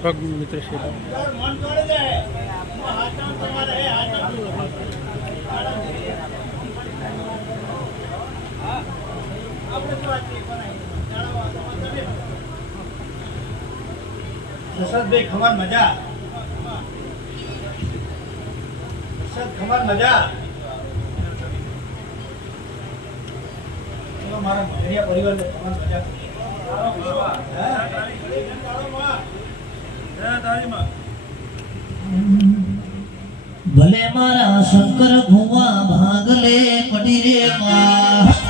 પગ મિત્ર છે જસદભાઈ ખમાર મજા ખમાર મજા મારા મહેરિયા પરિવારને ખમાર મજા ભલે મારા શંકર ભુવા ભાગલે પડી રે માં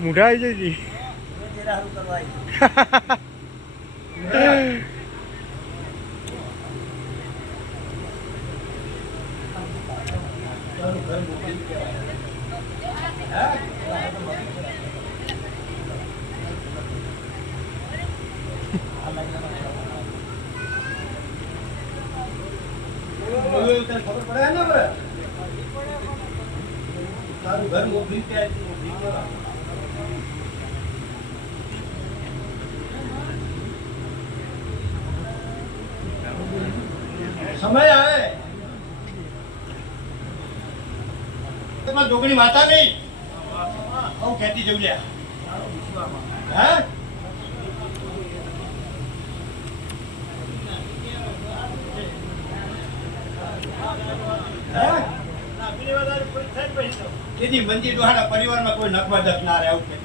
મુઢા આવી જાય જી ખબર પડે ને તારું ઘર મોકલી ત્યાં समय आए तुम्हारा जोगणी माता नहीं और कहती जवलिया हैं यदि मंदिर द्वारा परिवार में कोई नकवा दख ना रहे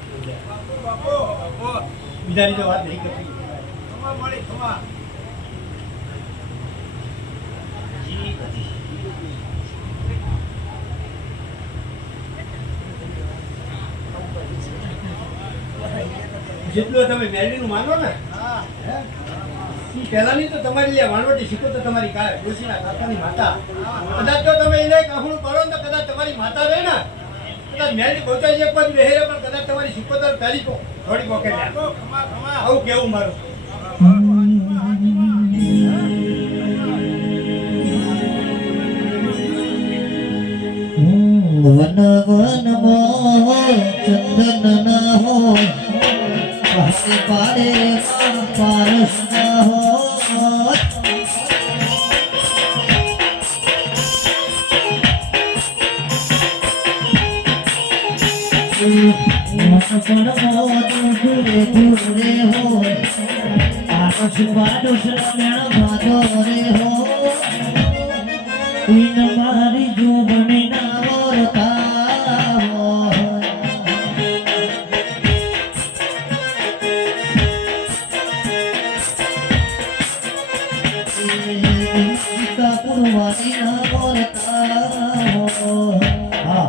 बीजा तो बात नहीं करती જેટલું તમે મેળવીનું માનો ને પહેલાની તો તમારી લે વાણવટી શીખો તો તમારી ડોશીના કાકાની માતા કદાચ તો તમે એને કાહણું કરો ને તો કદાચ તમારી માતા રહે ને કદાચ મેળવી પહોંચાઈ એક બાજુ રહે પણ કદાચ તમારી શીખોતર પહેલી થોડી પોકે આવું કેવું મારું વન વન મો ચંદન ના હો પારે પારે પારસ ના હો પણ મો દૂરે દૂરે હો પારસ પારસ મેળ ભાદો રે હો इन मारी जो बने ना औरता का पुरवानी ना औरता हाँ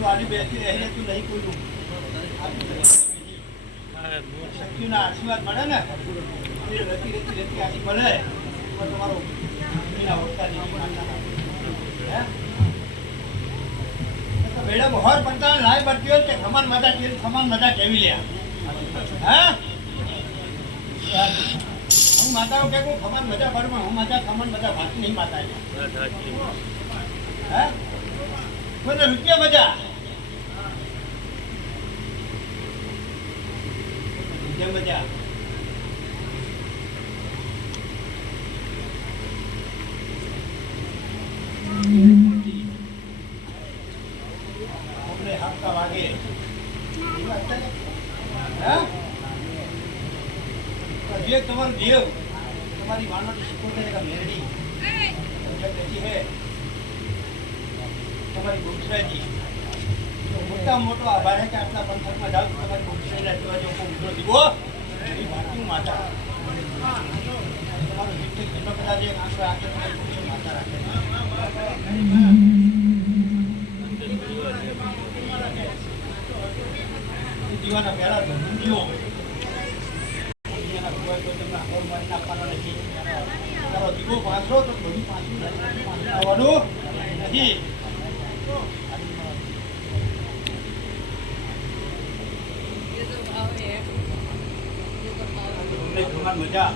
वाली बेटी रही तू नहीं बोलूं શક્તિના આશીર્વાદ મળે ને એ રહેતી રહેતી રહેતી આશી મળે તો તમારો એના હોતા મેડમ હોર પંતા લાય બરતી હોય કે ખમાન મજા કેવી લે હા હું માતાઓ કે ખમાન મજા ભરમાં હું માતા ખમાન મજા ભાતી નહીં માતા હા મને રૂપિયા મજા મજા આપકા વાગે જે તમારું દેવ તમારી માનવટી શીખોતર का मेरडी जब कहती है तुम्हारी गुजराती तो वो મોટા મોટો આભાર છે કે આટલા પંથકમાં જાવ તો તમારી મોક્ષના દરવાજો ઉપર ઊભો દીવો એ વાતની માતા તમારો જીવથી ઘણો બધા જે આંખો રાખે તમારી મોક્ષની માતા રાખે દીવાના પહેલા ધંધીઓ દીવાના ભગવાન તો તમને આખો મારી નાખવાનો નથી તારો દીવો પાછો તો બધું પાછું આવવાનું નથી મજા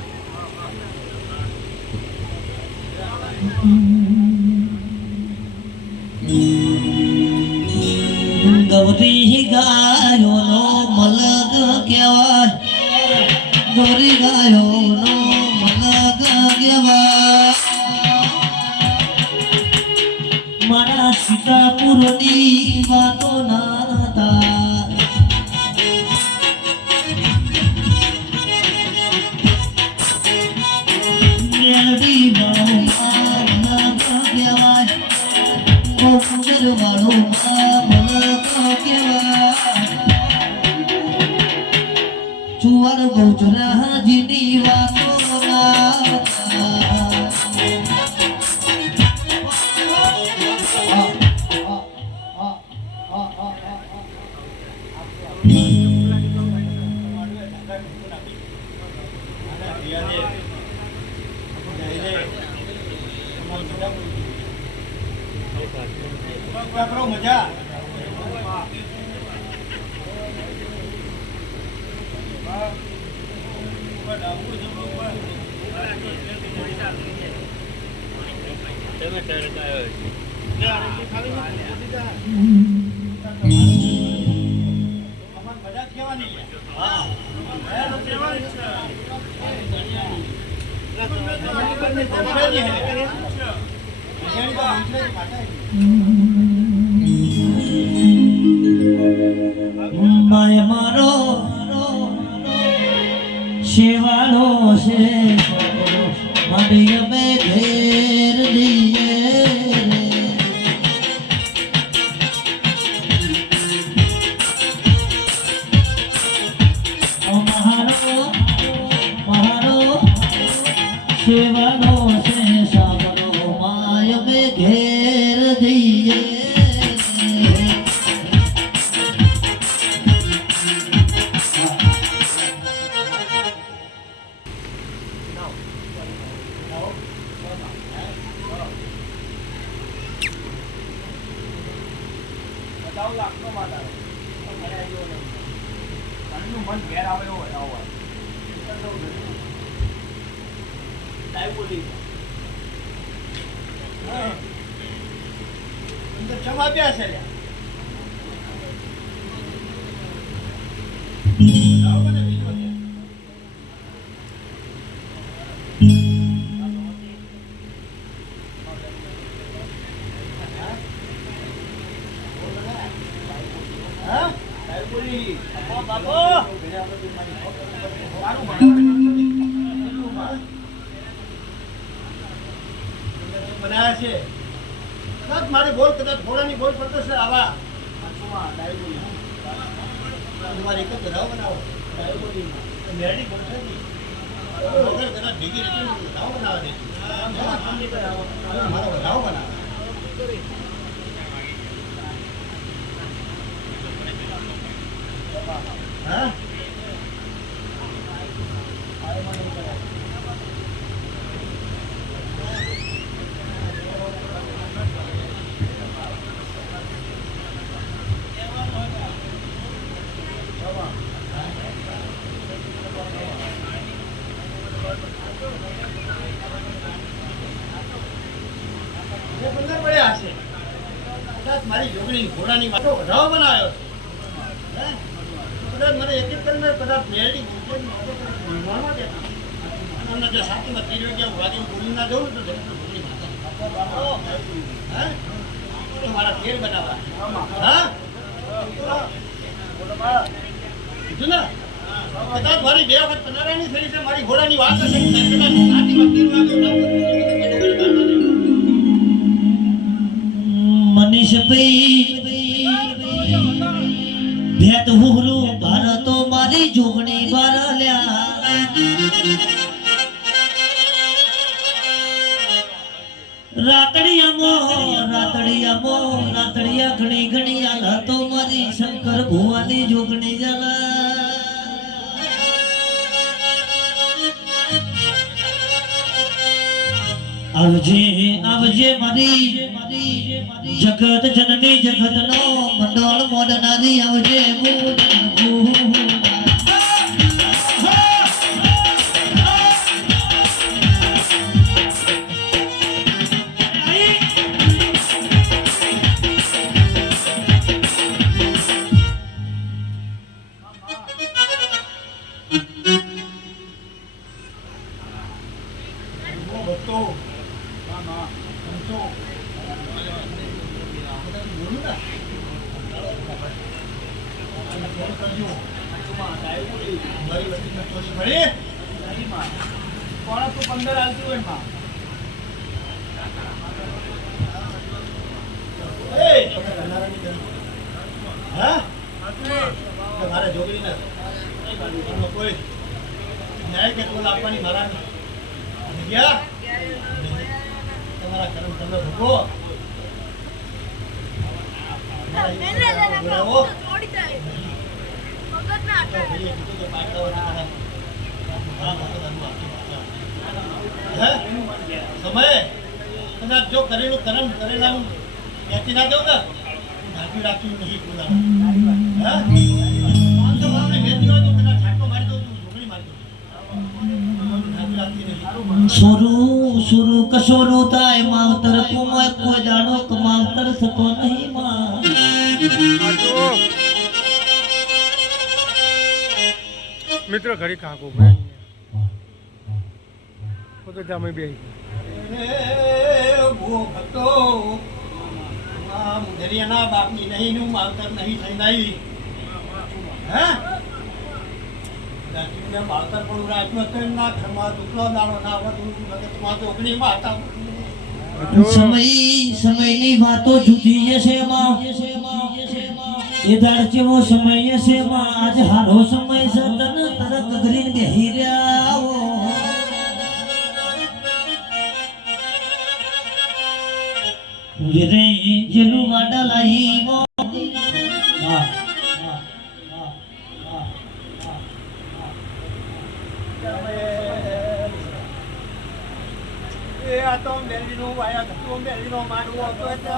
ગૌરી ગાયોનો મલગ કહેવાય ગૌરી ગાયોનો મલગ કહેવાય મારા સીતાપુરની વાતો ના હતા મેરડી વાળો મલગ કહેવાય કોકુદર વાળો ચુવાર ગૌજરાજીની વાતો મજા માય મારો શેવાળો છે મારી અમે ઘેર દઈએ મારો શેવાળો છે સાગરો માય અમે ઘેર દઈએ મન ઘેર આવે એવો હોય ક્ષમા પ્યા છે બનાવ્યા છે કદાચ મારી બોલ કદાચ ઘોડાની બોલ પડતો છે આવા તમારે એક જ વધાવો બનાવો મેરડી બોલ છે કદાચ ભેગી રીતે વધાવો બનાવે છે મારો વધાવો બનાવે હા મારી જોગણી ઘોડાની વાતો વધાવો બનાવ્યો છે કદાચ મને એક એક કરીને કદાચ મેરડી ભણવા દેતા અને જો સાચીમાં 13 વાગ્યા વાગીને બોલી ના જવું તો હા તો મારા તેલ બનાવવા હા કીધું ને કદાચ મારી 2 વખત પનારાની થઈ છે મારી ઘોડાની વાત હશે કદાચ સાચીમાં 13 વાગ્યા મનીષભાઈ ભેટ હુરું ભારતો મારી જોગણી ભરલ્યા રાતડિયા ઘણી ઘણી આલા તો મારી શંકર ભુવાની જોગણી જલા આવજે મારી જગત જનની જગત નો મંડળ મોડનારી આવજે મારા જોગીને કોઈ ન્યાય કે ટોલ આપવાની મારા ગયા તમારા કર્મ તમે ભોગવો સમય કદાચ જો કરેલું કર્મ કરેલા હું ત્યાંથી ના દઉં ને ઢાંકી રાખ્યું નહીં સુરુ કશોરું થાય માવતર કુમય કોઈ દાડો કમાવતર થતો નહીં માં મિત્ર ઘડી કાકો ભાઈ તો જામે બે દરિયાના બાપની નહીં નું માવતર નહીં થઈ નહીં હે માવતર પણ રાખ્યું હતું ના ઘરમાં દુખલો દાડો ના વધુ મગજમાં ચોકડીમાં હતા સમયની વાતો જુદી છે માં એ દાડ જેવો સમય છે માં આજ હારો સમય છે તને તરત ગરીને બેહી રહ્યા વિરે જેલું વાડા લાઈ આ તો મેલીનો વાયા તો મેલીનો માનવો હતો એટલે